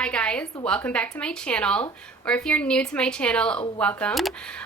Hi guys, welcome back to my channel, or if you're new to my channel, welcome.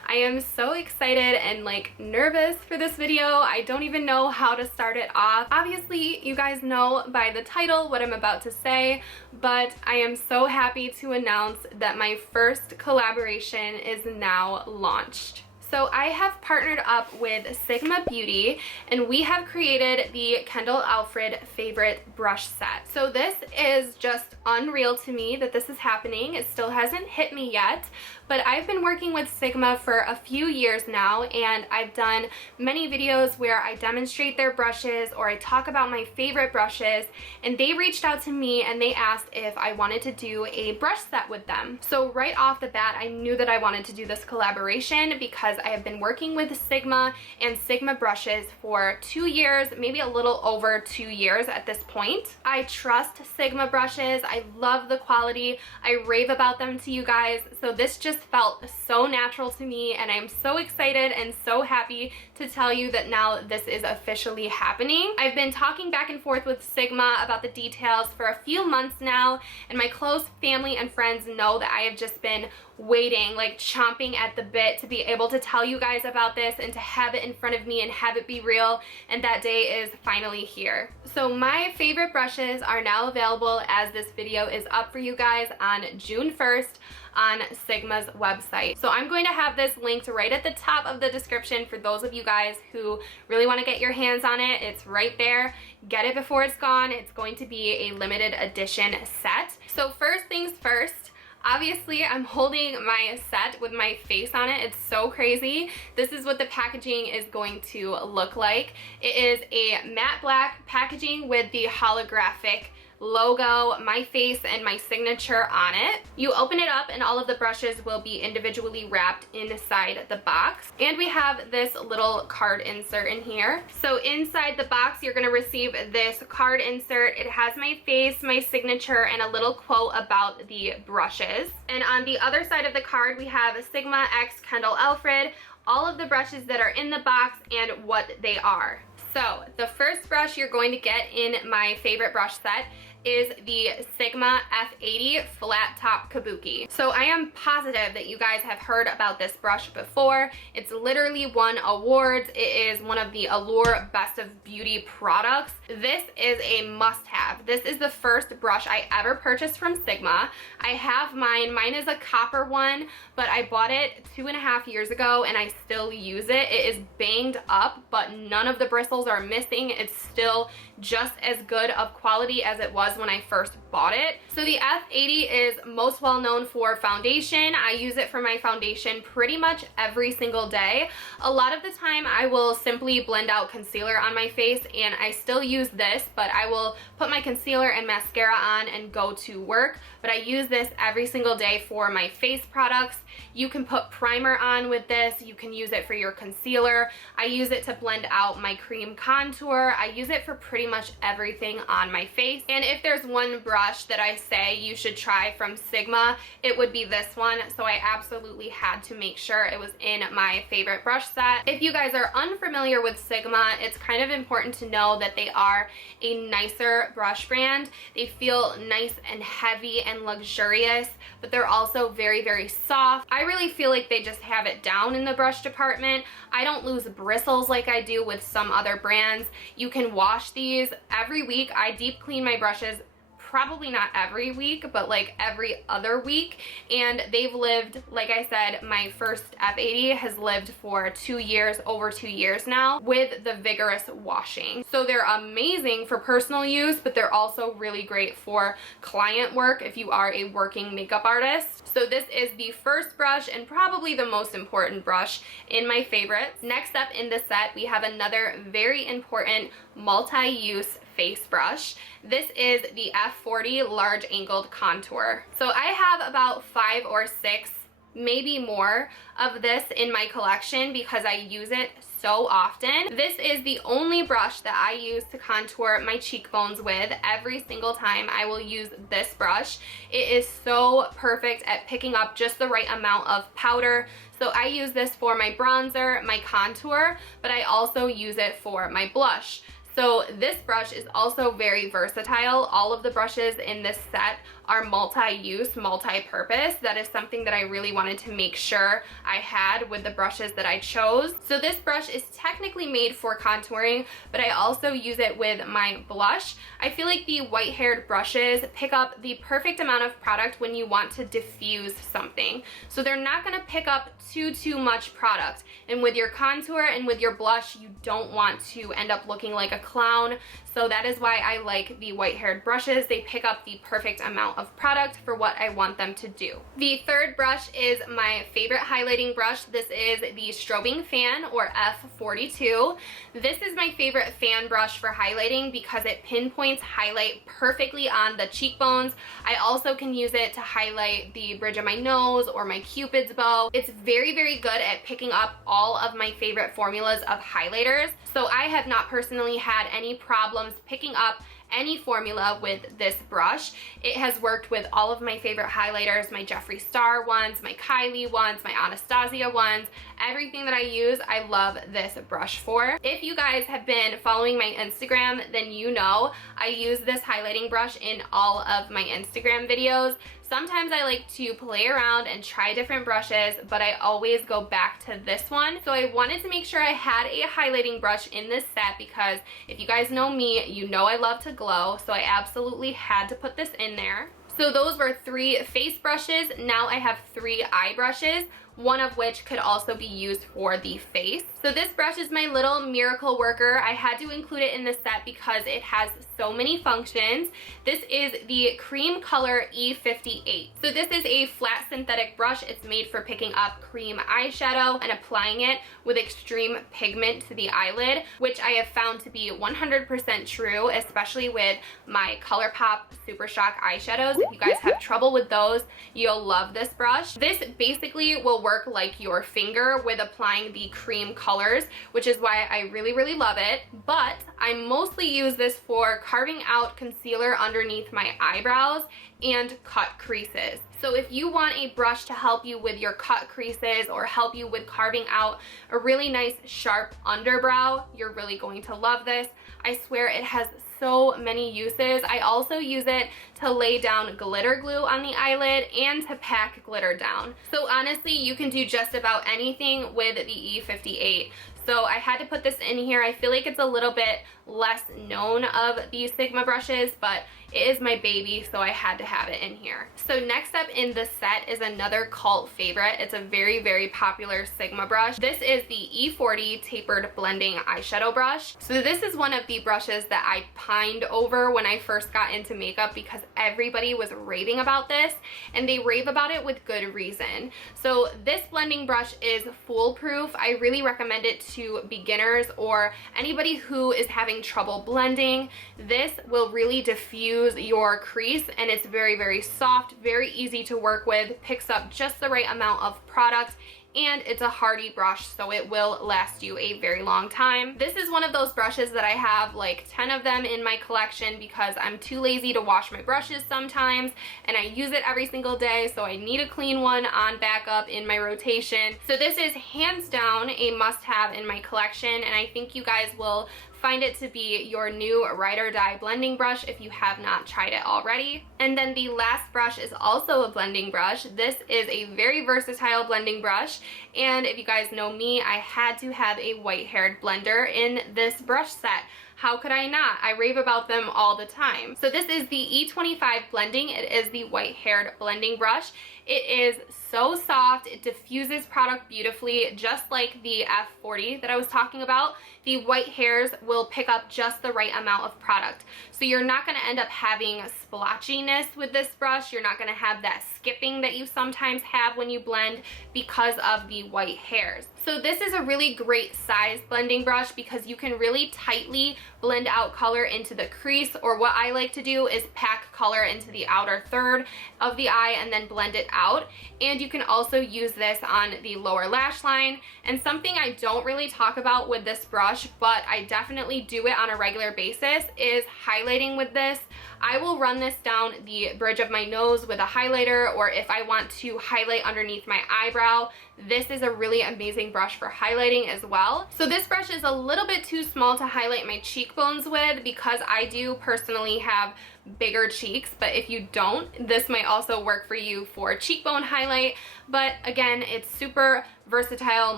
I am so excited and nervous for this video. I don't even know how to start it off. Obviously, you guys know by the title what I'm about to say, but I am so happy to announce that my first collaboration is now launched. So I have partnered up with Sigma Beauty and we have created the Kendall Alfred favorite brush set. So this is just unreal to me that this is happening. It still hasn't hit me yet, but I've been working with Sigma for a few years now and I've done many videos where I demonstrate their brushes or I talk about my favorite brushes, and they reached out to me and they asked if I wanted to do a brush set with them. So right off the bat, I knew that I wanted to do this collaboration because I have been working with Sigma and Sigma brushes for 2 years, maybe a little over 2 years at this point. I trust Sigma brushes. I love the quality. I rave about them to you guys. So this just felt so natural to me and I'm so excited and so happy to tell you that now this is officially happening. I've been talking back and forth with Sigma about the details for a few months now, and my close family and friends know that I have just been waiting, chomping at the bit to be able to tell you guys about this and to have it in front of me and have it be real, and that day is finally here. So my favorite brushes are now available as this video is up for you guys on June 1st on Sigma's website. So I'm going to have this linked right at the top of the description for those of you guys who really want to get your hands on it. It's right there. Get it before it's gone. It's going to be a limited edition set. So first things first, obviously I'm holding my set with my face on it. It's so crazy. This is what the packaging is going to look like. It is a matte black packaging with the holographic logo, my face, and my signature on it. You open it up and all of the brushes will be individually wrapped inside the box. And we have this little card insert in here. So inside the box, you're going to receive this card insert. It has my face, my signature, and a little quote about the brushes. And on the other side of the card, we have Sigma X Kendall Alfred, all of the brushes that are in the box and what they are. So the first brush you're going to get in my favorite brush set is the Sigma F80 Flat Top Kabuki. So I am positive that you guys have heard about this brush before. It's literally won awards. It is one of the Allure Best of Beauty products. This is a must-have. This is the first brush I ever purchased from Sigma. I have mine. Mine is a copper one, but I bought it 2.5 years ago and I still use it. It is banged up, but none of the bristles are missing. It's still just as good of quality as it was when I first bought it. So the F80 is most well known for foundation. I use it for my foundation pretty much every single day. A lot of the time I will simply blend out concealer on my face, and I still use this, but I will put my concealer and mascara on and go to work. But I use this every single day for my face products. You can put primer on with this. You can use it for your concealer. I use it to blend out my cream contour. I use it for pretty much everything on my face. And if there's one brush that I say you should try from Sigma, it would be this one. So I absolutely had to make sure it was in my favorite brush set. If you guys are unfamiliar with Sigma, it's kind of important to know that they are a nicer brush brand. They feel nice and heavy and luxurious, but they're also very, very soft. I really feel like they just have it down in the brush department. I don't lose bristles like I do with some other brands. You can wash these every week. I deep clean my brushes probably not every week, but every other week, and they've lived, like I said, my first F80 has lived for 2 years, over 2 years now, with the vigorous washing. So they're amazing for personal use, but they're also really great for client work if you are a working makeup artist. So this is the first brush and probably the most important brush in my favorites. Next up in the set, we have another very important multi-use face brush. This is the F40 Large Angled Contour. So I have about 5 or 6, maybe more, of this in my collection because I use it so often. This is the only brush that I use to contour my cheekbones with. Every single time I will use this brush. It is so perfect at picking up just the right amount of powder. So I use this for my bronzer, my contour, but I also use it for my blush. So this brush is also very versatile. All of the brushes in this set are multi-use, multi-purpose. That is something that I really wanted to make sure I had with the brushes that I chose. So this brush is technically made for contouring, but I also use it with my blush. I feel like the white-haired brushes pick up the perfect amount of product when you want to diffuse something. So they're not going to pick up too much product. And with your contour and with your blush, you don't want to end up looking like a clown. So that is why I like the white-haired brushes. They pick up the perfect amount of product for what I want them to do. The third brush is my favorite highlighting brush. This is the Strobing Fan, or F42. This is my favorite fan brush for highlighting because it pinpoints highlight perfectly on the cheekbones. I also can use it to highlight the bridge of my nose or my Cupid's bow. It's very good at picking up all of my favorite formulas of highlighters. So I have not personally had any problems picking up any formula with this brush. It has worked with all of my favorite highlighters, my Jeffree Star ones, my Kylie ones, my Anastasia ones. Everything that I use, I love this brush for. If you guys have been following my Instagram, then you know I use this highlighting brush in all of my Instagram videos. Sometimes I like to play around and try different brushes, but I always go back to this one. So I wanted to make sure I had a highlighting brush in this set because if you guys know me, you know I love to glow, so I absolutely had to put this in there. So those were 3 face brushes. Now I have 3 eye brushes, one of which could also be used for the face. So this brush is my little miracle worker. I had to include it in the set because it has so many functions. This is the Cream Color E58. So this is a flat synthetic brush. It's made for picking up cream eyeshadow and applying it with extreme pigment to the eyelid, which I have found to be 100% true, especially with my ColourPop Super Shock eyeshadows. If you guys have trouble with those, you'll love this brush. This basically will work like your finger with applying the cream colors, which is why I really love it. But I mostly use this for carving out concealer underneath my eyebrows and cut creases. So if you want a brush to help you with your cut creases or help you with carving out a really nice sharp underbrow, you're really going to love this. I swear it has so many uses. I also use it to lay down glitter glue on the eyelid and to pack glitter down. So honestly, you can do just about anything with the E58. So I had to put this in here. I feel like it's a little bit less known of these Sigma brushes, but it is my baby, so I had to have it in here. So next up in the set is another cult favorite. It's a very popular Sigma brush. This is the E40 Tapered Blending Eyeshadow Brush. So this is one of the brushes that I pined over when I first got into makeup because everybody was raving about this, and they rave about it with good reason. So this blending brush is foolproof. I really recommend it to beginners or anybody who is having trouble blending. This will really diffuse your crease, and it's very soft, very easy to work with, picks up just the right amount of product, and it's a hardy brush, so it will last you a very long time. This is one of those brushes that I have like 10 of them in my collection because I'm too lazy to wash my brushes sometimes, and I use it every single day, so I need a clean one on backup in my rotation. So this is hands down a must-have in my collection, and I think you guys will find it to be your new ride or die blending brush if you have not tried it already. And then the last brush is also a blending brush. This is a very versatile blending brush, and if you guys know me, I had to have a white-haired blender in this brush set. How could I not? I rave about them all the time. So this is the E25 Blending. It is the white-haired blending brush. It is so soft. It diffuses product beautifully, just like the F40 that I was talking about. The white hairs will pick up just the right amount of product. So you're not going to end up having splotchiness with this brush. You're not going to have that skipping that you sometimes have when you blend because of the white hairs. So this is a really great size blending brush because you can really tightly blend out color into the crease, or what I like to do is pack color into the outer third of the eye and then blend it out. And you can also use this on the lower lash line. And something I don't really talk about with this brush, but I definitely do it on a regular basis, is highlighting with this. I will run this down the bridge of my nose with a highlighter, or if I want to highlight underneath my eyebrow, this is a really amazing brush for highlighting as well. So this brush is a little bit too small to highlight my cheekbone, cheekbones with, because I do personally have bigger cheeks, but if you don't, this might also work for you for cheekbone highlight. But again, it's super versatile,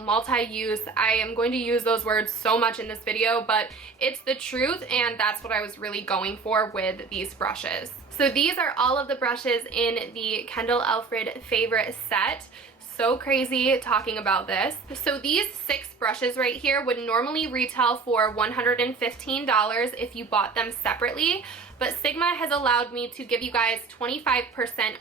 multi-use. I am going to use those words so much in this video, but it's the truth, and that's what I was really going for with these brushes. So these are all of the brushes in the Kendall Alfred favorite set. So crazy talking about this. So these 6 brushes right here would normally retail for $115 if you bought them separately, but Sigma has allowed me to give you guys 25%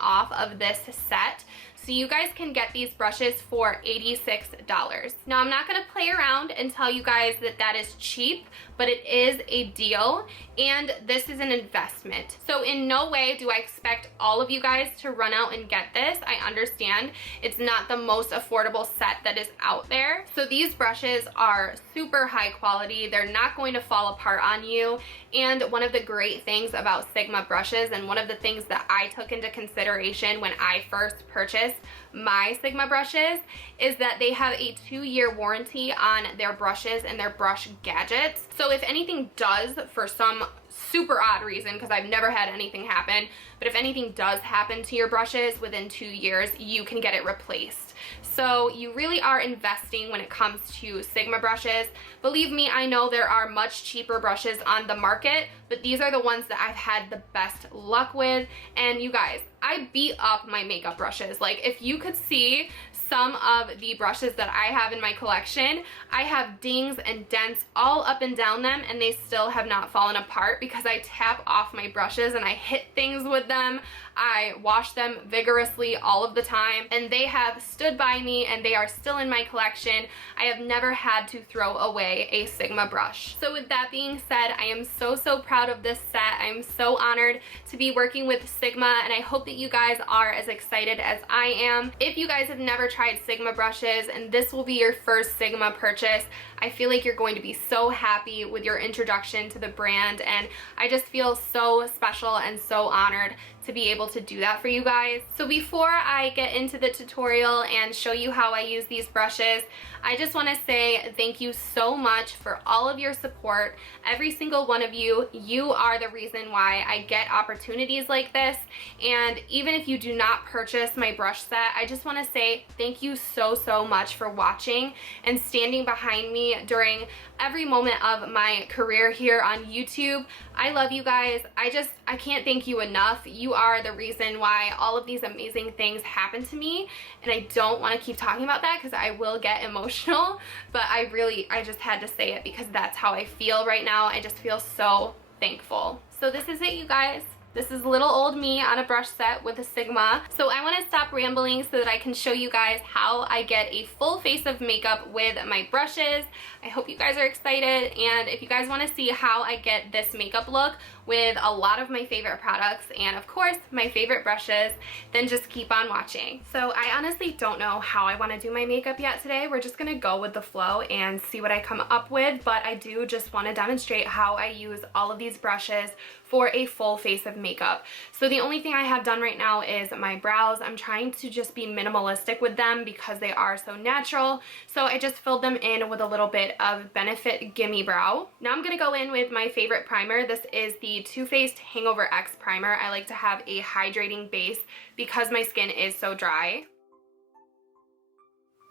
off of this set. So you guys can get these brushes for $86. Now I'm not gonna play around and tell you guys that that is cheap, but it is a deal, and this is an investment. So in no way do I expect all of you guys to run out and get this. I understand it's not the most affordable set that is out there. So these brushes are super high quality. They're not going to fall apart on you. And one of the great things about Sigma brushes, and one of the things that I took into consideration when I first purchased my Sigma brushes, is that they have a 2-year warranty on their brushes and their brush gadgets. So if anything does, for some super odd reason, because I've never had anything happen, but if anything does happen to your brushes within 2 years, you can get it replaced. So you really are investing when it comes to Sigma brushes. Believe me, I know there are much cheaper brushes on the market, but these are the ones that I've had the best luck with. And you guys, I beat up my makeup brushes. Like, if you could see some of the brushes that I have in my collection, I have dings and dents all up and down them, and they still have not fallen apart because I tap off my brushes and I hit things with them. I wash them vigorously all of the time, and they have stood by me, and they are still in my collection. I have never had to throw away a Sigma brush. So with that being said, I am so proud of this set. I'm so honored to be working with Sigma, and I hope that you guys are as excited as I am. If you guys have never tried Sigma brushes and this will be your first Sigma purchase, I feel like you're going to be so happy with your introduction to the brand, and I just feel so special and so honored to be able to do that for you guys. So before I get into the tutorial and show you how I use these brushes, I just want to say thank you so much for all of your support. Every single one of you, you are the reason why I get opportunities like this. And even if you do not purchase my brush set, I just want to say thank you so much for watching and standing behind me during every moment of my career here on YouTube. I love you guys. I can't thank you enough. You are the reason why all of these amazing things happen to me, and I don't want to keep talking about that because I will get emotional, but I just had to say it because that's how I feel right now. I just feel so thankful. So this is it, you guys. This is little old me on a brush set with a Sigma. So I want to stop rambling so that I can show you guys how I get a full face of makeup with my brushes. I hope you guys are excited, and if you guys want to see how I get this makeup look with a lot of my favorite products and of course my favorite brushes, then just keep on watching. So I honestly don't know how I want to do my makeup yet today. We're just gonna go with the flow and see what I come up with, but I do just want to demonstrate how I use all of these brushes for a full face of makeup. So the only thing I have done right now is my brows. I'm trying to just be minimalistic with them because they are so natural. So I just filled them in with a little bit of Benefit Gimme Brow. Now I'm gonna go in with my favorite primer. This is the Too Faced Hangover X primer. I like to have a hydrating base because my skin is so dry.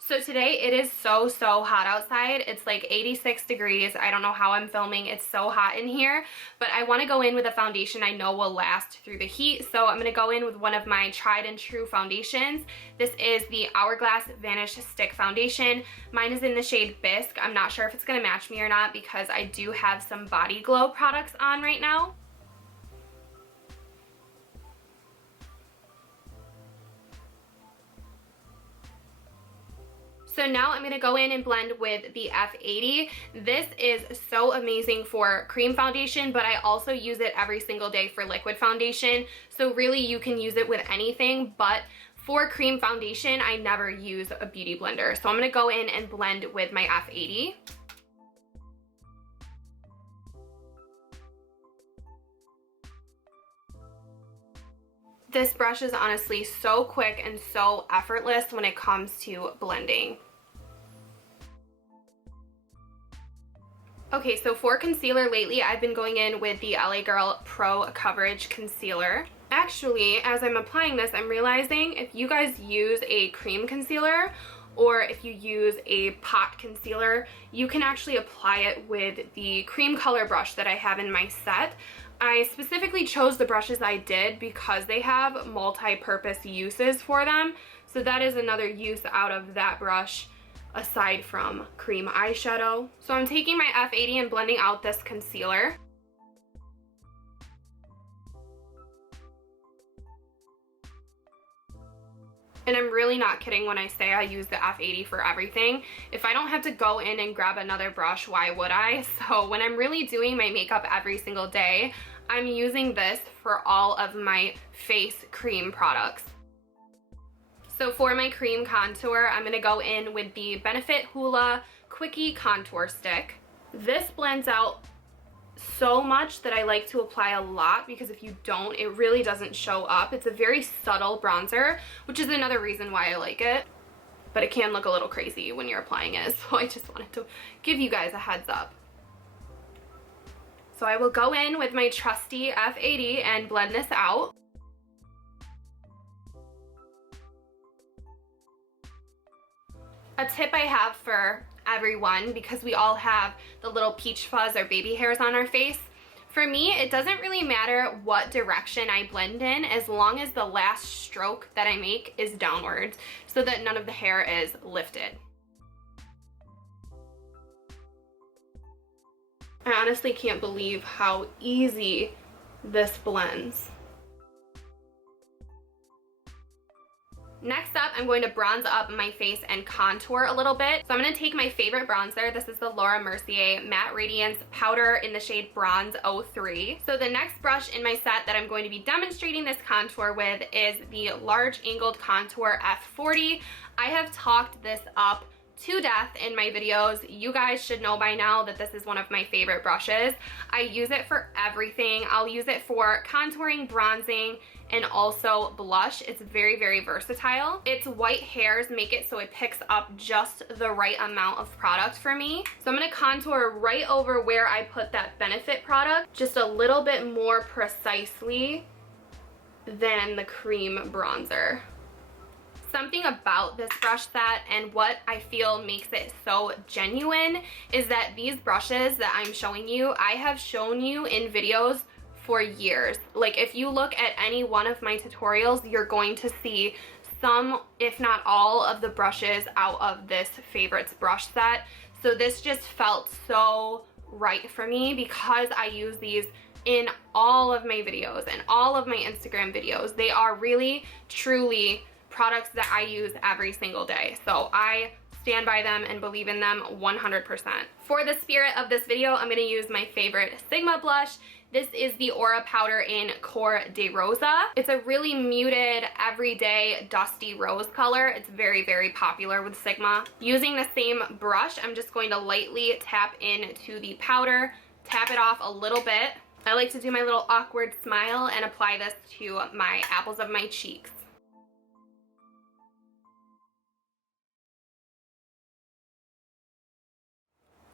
So today it is so hot outside. It's like 86 degrees. I don't know how I'm filming. It's so hot in here, but I want to go in with a foundation I know will last through the heat. So I'm going to go in with one of my tried and true foundations. This is the Hourglass Vanish Stick Foundation. Mine is in the shade Bisque. I'm not sure if it's going to match me or not because I do have some Body Glow products on right now. So now I'm going to go in and blend with the F80. This is so amazing for cream foundation, but I also use it every single day for liquid foundation. So really you can use it with anything, but for cream foundation, I never use a beauty blender. So I'm going to go in and blend with my F80. This brush is honestly so quick and so effortless when it comes to blending. Okay, so for concealer lately, I've been going in with the LA Girl Pro Coverage Concealer. Actually, as I'm applying this, I'm realizing if you guys use a cream concealer or if you use a pot concealer, you can actually apply it with the cream color brush that I have in my set. I specifically chose the brushes I did because they have multi-purpose uses for them. So that is another use out of that brush aside from cream eyeshadow. So I'm taking my F80 and blending out this concealer. And I'm really not kidding when I say I use the F80 for everything. If I don't have to go in and grab another brush, why would I? So when I'm really doing my makeup every single day, I'm using this for all of my face cream products. So for my cream contour, I'm gonna go in with the Benefit Hoola Quickie Contour Stick. This blends out so much that I like to apply a lot, because if you don't, it really doesn't show up. It's a very subtle bronzer, which is another reason why I like it, but it can look a little crazy when you're applying it, so I just wanted to give you guys a heads up. So I will go in with my trusty F80 and blend this out. A tip I have for everyone, because we all have the little peach fuzz or baby hairs on our face. For me, it doesn't really matter what direction I blend in, as long as the last stroke that I make is downwards, so that none of the hair is lifted. I honestly can't believe how easy this blends. Next up, I'm going to bronze up my face and contour a little bit. So I'm going to take my favorite bronzer. This is the Laura Mercier Matte Radiance Powder in the shade Bronze 03. So the next brush in my set that I'm going to be demonstrating this contour with is the Large Angled Contour F40. I have talked this up to death in my videos. You guys should know by now that this is one of my favorite brushes. I use it for everything. I'll use it for contouring, bronzing, and also blush. It's very, very versatile. Its white hairs make it so it picks up just the right amount of product for me. So I'm gonna contour right over where I put that Benefit product, just a little bit more precisely than the cream bronzer. Something about this brush set and what I feel makes it so genuine is that these brushes that I'm showing you, I have shown you in videos for years. Like, if you look at any one of my tutorials, you're going to see some, if not all, of the brushes out of this favorites brush set. So this just felt so right for me, because I use these in all of my videos and all of my Instagram videos. They are really, truly products that I use every single day. So I stand by them and believe in them 100%. For the spirit of this video, I'm gonna use my favorite Sigma blush. This is the Aura Powder in Core de Rosa. It's a really muted, everyday, dusty rose color. It's very, very popular with Sigma. Using the same brush, I'm just going to lightly tap into the powder, tap it off a little bit. I like to do my little awkward smile and apply this to my apples of my cheeks.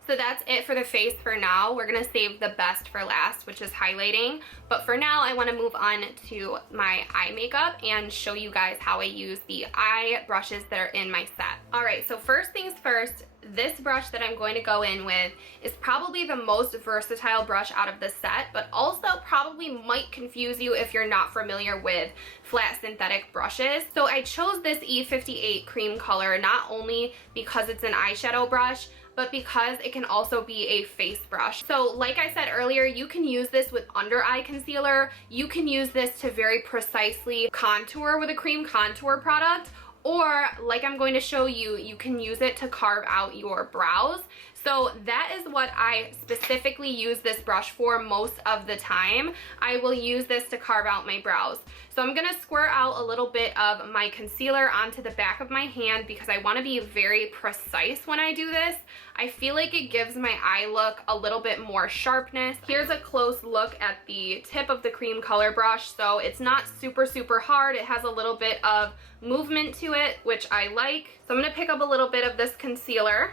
So that's it for the face for now. We're gonna save the best for last, which is highlighting. But for now, I wanna move on to my eye makeup and show you guys how I use the eye brushes that are in my set. All right, so first things first, this brush that I'm going to go in with is probably the most versatile brush out of the set, but also probably might confuse you if you're not familiar with flat synthetic brushes. So I chose this E58 cream color not only because it's an eyeshadow brush, but because it can also be a face brush. So like I said earlier, you can use this with under eye concealer. You can use this to very precisely contour with a cream contour product, or like I'm going to show you, you can use it to carve out your brows. So that is what I specifically use this brush for most of the time. I will use this to carve out my brows. So I'm gonna squirt out a little bit of my concealer onto the back of my hand because I wanna be very precise when I do this. I feel like it gives my eye look a little bit more sharpness. Here's a close look at the tip of the cream color brush. So it's not super, super hard. It has a little bit of movement to it, which I like. So I'm gonna pick up a little bit of this concealer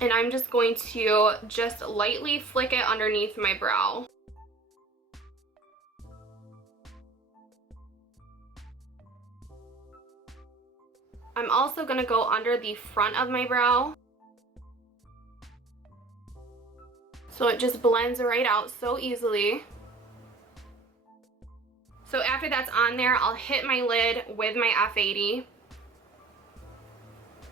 And I'm just going to just lightly flick it underneath my brow. I'm also going to go under the front of my brow, so it just blends right out so easily. So after that's on there, I'll hit my lid with my F80.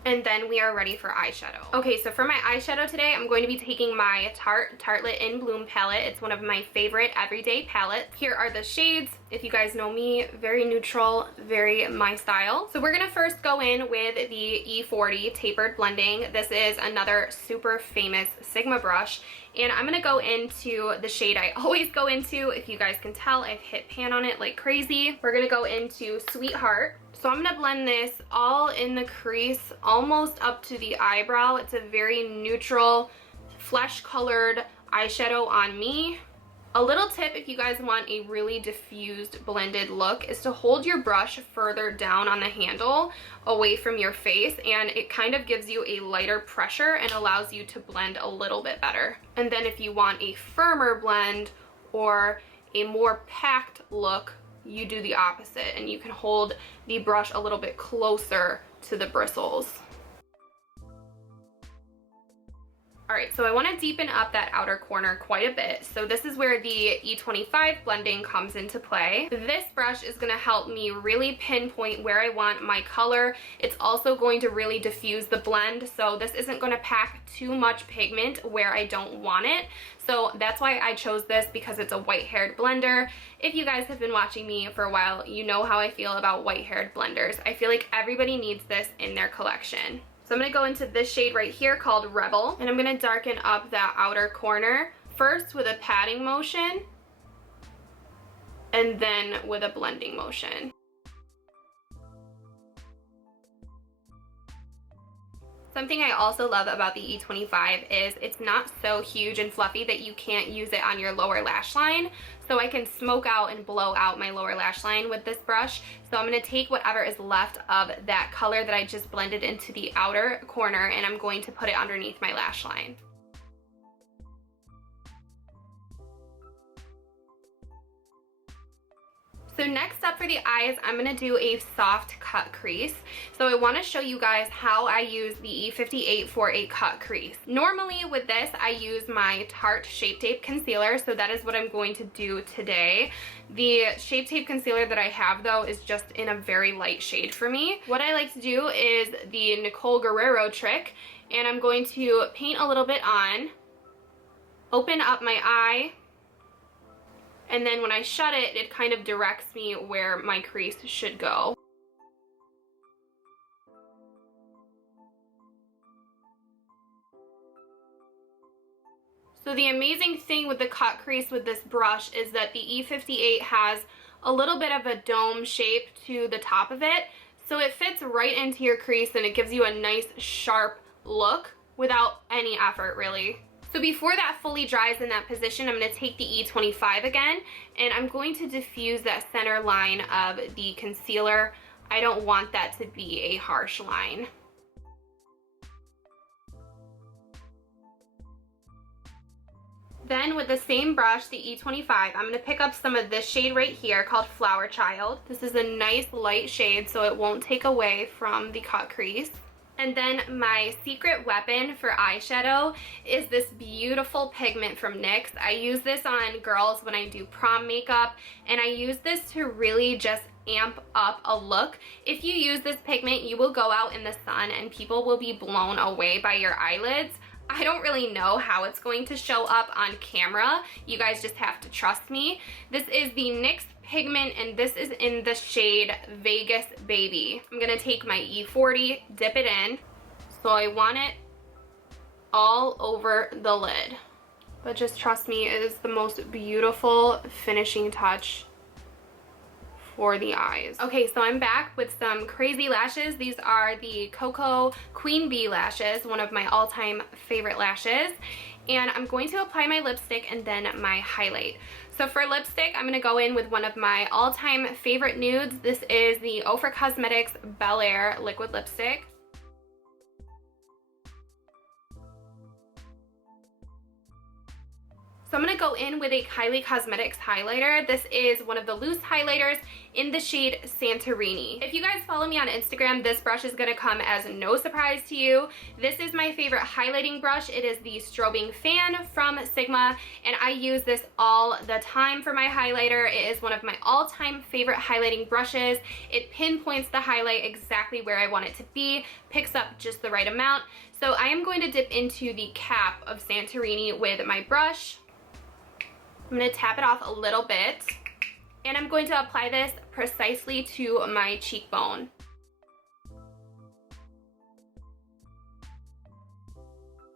And then we are ready for eyeshadow. Okay, so for my eyeshadow today, I'm going to be taking my Tartelette in Bloom palette. It's one of my favorite everyday palettes. Here are the shades. If you guys know me, very neutral, very my style. So we're gonna first go in with the E40 Tapered Blending. This is another super famous Sigma brush. And I'm gonna go into the shade I always go into. If you guys can tell, I've hit pan on it like crazy. We're gonna go into Sweetheart. So I'm gonna blend this all in the crease, almost up to the eyebrow. It's a very neutral, flesh-colored eyeshadow on me. A little tip if you guys want a really diffused blended look is to hold your brush further down on the handle away from your face, and it kind of gives you a lighter pressure and allows you to blend a little bit better. And then if you want a firmer blend or a more packed look, you do the opposite and you can hold the brush a little bit closer to the bristles. Alright, so I want to deepen up that outer corner quite a bit. So this is where the E25 blending comes into play. This brush is going to help me really pinpoint where I want my color. It's also going to really diffuse the blend, so this isn't going to pack too much pigment where I don't want it. So that's why I chose this, because it's a white-haired blender. If you guys have been watching me for a while, you know how I feel about white-haired blenders. I feel like everybody needs this in their collection. So I'm going to go into this shade right here called Rebel, and I'm going to darken up that outer corner, first with a patting motion, and then with a blending motion. Something I also love about the E25 is it's not so huge and fluffy that you can't use it on your lower lash line. So I can smoke out and blow out my lower lash line with this brush. So I'm going to take whatever is left of that color that I just blended into the outer corner, and I'm going to put it underneath my lash line. So next up for the eyes, I'm going to do a soft cut crease. So I want to show you guys how I use the E58 for a cut crease. Normally with this, I use my Tarte Shape Tape Concealer, so that is what I'm going to do today. The Shape Tape Concealer that I have though is just in a very light shade for me. What I like to do is the Nicole Guerrero trick, and I'm going to paint a little bit on, open up my eye, and then when I shut it, it kind of directs me where my crease should go. So the amazing thing with the cut crease with this brush is that the E58 has a little bit of a dome shape to the top of it. So it fits right into your crease and it gives you a nice sharp look without any effort really. So before that fully dries in that position, I'm going to take the E25 again, and I'm going to diffuse that center line of the concealer. I don't want that to be a harsh line. Then with the same brush, the E25, I'm going to pick up some of this shade right here called Flower Child. This is a nice light shade, so it won't take away from the cut crease. And then my secret weapon for eyeshadow is this beautiful pigment from NYX. I use this on girls when I do prom makeup, and I use this to really just amp up a look. If you use this pigment, you will go out in the sun and people will be blown away by your eyelids. I don't really know how it's going to show up on camera. You guys just have to trust me. This is the NYX pigment, and this is in the shade Vegas Baby. I'm gonna take my E40, dip it in. So I want it all over the lid. But just trust me, it is the most beautiful finishing touch for the eyes. Okay, so I'm back with some crazy lashes. These are the Coco Queen Bee lashes, one of my all-time favorite lashes. And I'm going to apply my lipstick and then my highlight. So for lipstick, I'm going to go in with one of my all-time favorite nudes. This is the Ofra Cosmetics Bel Air liquid lipstick. So I'm going to go in with a Kylie Cosmetics highlighter. This is one of the loose highlighters in the shade Santorini. If you guys follow me on Instagram, this brush is going to come as no surprise to you. This is my favorite highlighting brush. It is the Strobing Fan from Sigma, and I use this all the time for my highlighter. It is one of my all-time favorite highlighting brushes. It pinpoints the highlight exactly where I want it to be, picks up just the right amount. So I am going to dip into the cap of Santorini with my brush. I'm going to tap it off a little bit, and I'm going to apply this precisely to my cheekbone.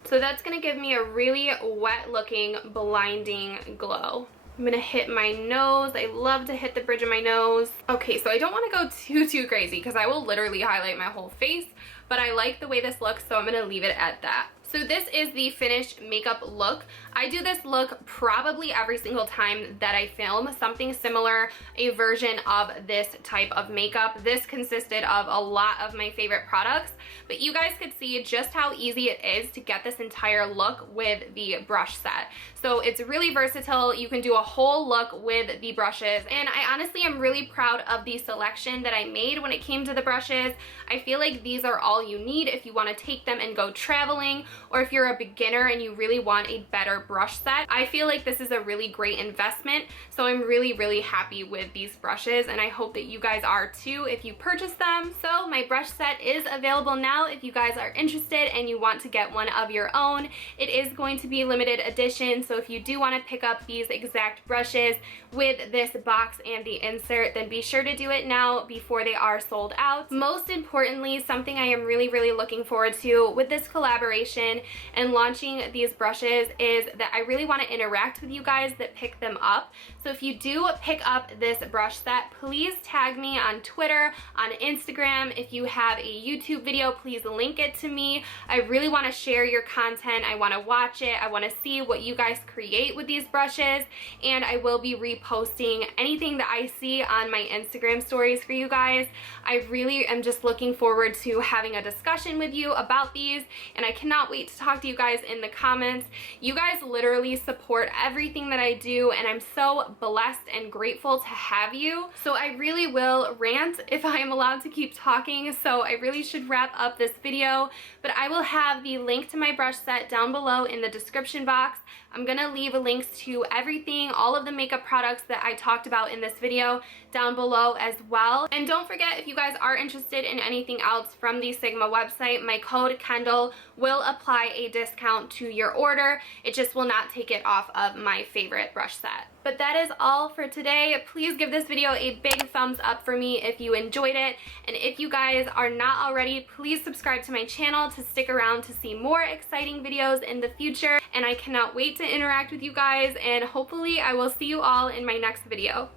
So that's going to give me a really wet looking, blinding glow. I'm going to hit my nose. I love to hit the bridge of my nose. Okay, so I don't want to go too crazy because I will literally highlight my whole face, but I like the way this looks, so I'm going to leave it at that. So this is the finished makeup look. I do this look probably every single time that I film something similar, a version of this type of makeup. This consisted of a lot of my favorite products, but you guys could see just how easy it is to get this entire look with the brush set. So it's really versatile. You can do a whole look with the brushes, and I honestly am really proud of the selection that I made when it came to the brushes. I feel like these are all you need if you want to take them and go traveling, or if you're a beginner and you really want a better brush set. I feel like this is a really great investment, so I'm really happy with these brushes, and I hope that you guys are too if you purchase them. So my brush set is available now if you guys are interested and you want to get one of your own. It is going to be limited edition, so if you do want to pick up these exact brushes with this box and the insert, then be sure to do it now before they are sold out. Most importantly, something I am really looking forward to with this collaboration and launching these brushes is that I really want to interact with you guys that pick them up. So if you do pick up this brush set, please tag me on Twitter, on Instagram. If you have a YouTube video, please link it to me. I really want to share your content. I want to watch it. I want to see what you guys create with these brushes, and I will be reposting anything that I see on my Instagram stories for you guys. I really am just looking forward to having a discussion with you about these, and I cannot wait to talk to you guys in the comments. You guys literally support everything that I do, and I'm so blessed and grateful to have you. So I really will rant if I am allowed to keep talking, so I really should wrap up this video, but I will have the link to my brush set down below in the description box. I'm gonna leave links to everything, all of the makeup products that I talked about in this video down below as well. And don't forget, if you guys are interested in anything else from the Sigma website, my code Kendall will apply a discount to your order. It just will not take it off of my favorite brush set. But that is all for today. Please give this video a big thumbs up for me if you enjoyed it. And if you guys are not already, please subscribe to my channel to stick around to see more exciting videos in the future. And I cannot wait to interact with you guys, and hopefully I will see you all in my next video.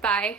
Bye.